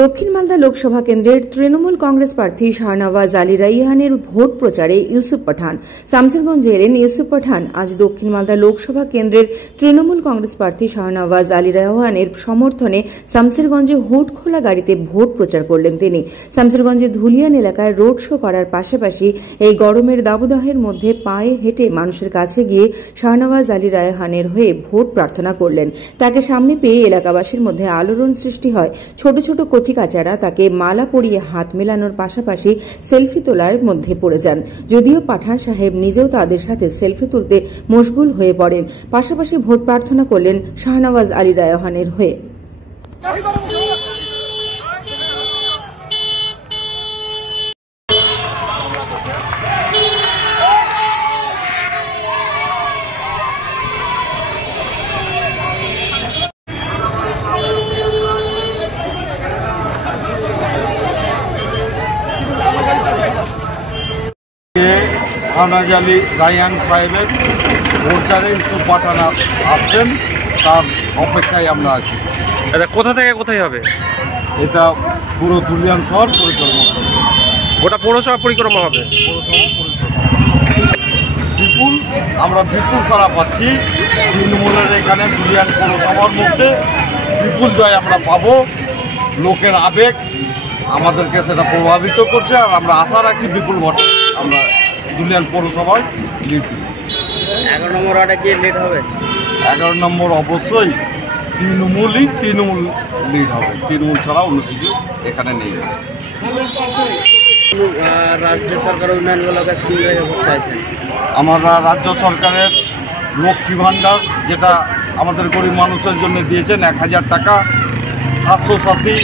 দক্ষিণ মালদা লোকসভা কেন্দ্রের তৃণমূল কংগ্রেস প্রার্থী শাহনওয়াজ আলী রায়হানের ভোট প্রচারে ইউসুফ পাঠান। শামসেরগঞ্জে এলেন ইউসুফ পাঠান। আজ দক্ষিণ মালদা লোকসভা কেন্দ্রের তৃণমূল কংগ্রেস প্রার্থী শাহনওয়াজ আলী রায়হানের সমর্থনে শামসেরগঞ্জে হুড খোলা গাড়িতে ভোট প্রচার করলেন তিনি। শামসেরগঞ্জে ধুলিয়ান এলাকায় রোড শো করার পাশাপাশি এই গরমের দাবদাহের মধ্যে পায়ে হেঁটে মানুষের কাছে গিয়ে শাহনওয়াজ আলী রায়হানের হয়ে ভোট প্রার্থনা করলেন। তাকে সামনে পেয়ে এলাকাবাসীর মধ্যে আলোড়ন সৃষ্টি হয়। ছোট ছোট কচিকাচারা তাকে মালা পরিয়ে হাত মেলানোর পাশাপাশি সেলফি তোলার মধ্যে পড়ে যান। যদিও পাঠান সাহেব নিজেও তাদের সাথে সেলফি তুলতে মশগুল হয়ে পড়েন। পাশাপাশি ভোট প্রার্থনা করলেন শাহনওয়াজ আলী রায়হানের হয়ে। শাহনওয়াজ আলী রায়হান সাহেবের প্রচারে ইউসুফ পাঠান আসছেন, তার অপেক্ষায় আমরা আছি। এটা কোথা থেকে কোথায় হবে? এটা পুরো ধুলিয়ান শহর পরিক্রমা করবে, গোটা পৌরসভা পরিক্রমা হবে। বিপুল আমরা বিপুল সাড়া পাচ্ছি তৃণমূলের এখানে ধুলিয়ান পৌরসভার মধ্যে বিপুল জয় আমরা পাবো। লোকের আবেগ আমাদেরকে সেটা প্রভাবিত করছে, আর আমরা আশা রাখছি বিপুল ভোটে আমরা ধুলিয়ান পৌরসভায় লিড। 11 নম্বর ওয়ার্ডে কি লিড হবে? 11 নম্বর অবশ্যই তৃণমূল লিড হবে। তৃণমূল ছাড়া অন্য কিছু এখানে নেই। রাজ্য সরকার উন্নয়নগুলোকে চাইছেন? আমরা রাজ্য সরকারের লক্ষ্মী ভাণ্ডার, যেটা আমাদের গরিব মানুষের জন্য দিয়েছেন 1000 টাকা, স্বাস্থ্যসাথী,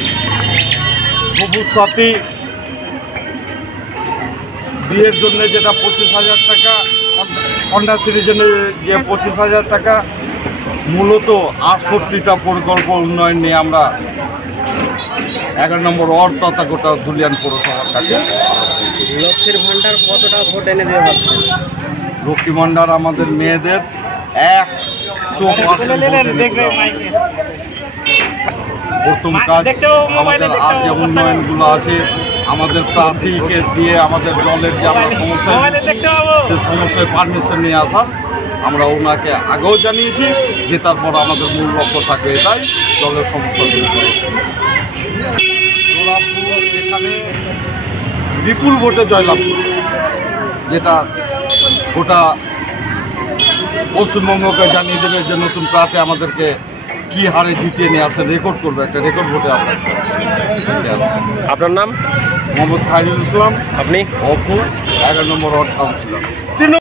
সবুজ সাথী, বিয়ের জন্য যেটা 25,000 টাকা, কন্যাশ্রীর জন্য যে 25,000 টাকা, মূলত 68টা প্রকল্প উন্নয়ন নিয়ে আমরা 11 নম্বর ওয়ার্ড তথা গোটা ধুলিয়ান পৌরসভার কাছে। লক্ষ্মীর ভাণ্ডার কতটা ভোট এনে দেওয়া হচ্ছে? লক্ষ্মী ভাণ্ডার আমাদের মেয়েদের 100% প্রথম কাজ। আমাদের আর যে উন্নয়নগুলো আছে, আমাদের প্রার্থীকে দিয়ে আমাদের জলের যে আমরা সমস্যা, সে সমস্যায় পারমিশন নিয়ে আসা আমরা ওনাকে আগেও জানিয়েছি যে তারপর আমাদের মূল লক্ষ্য থাকবে এটাই, জলের সমস্যা দূর করে। এখানে বিপুল ভোটে জয়লাভ করবে, যেটা গোটা পশ্চিমবঙ্গকে জানিয়ে দেবে যে নতুন প্রার্থী আমাদেরকে কি হারে জিতিয়ে নিয়ে আসে, রেকর্ড করবে, একটা রেকর্ড ভোটে আমরা। আপনার নাম? মোহাম্মদ খায়রুল ইসলাম। আপনি? অপু, 11 নম্বর ওয়ার্ড কাউন্সিলর।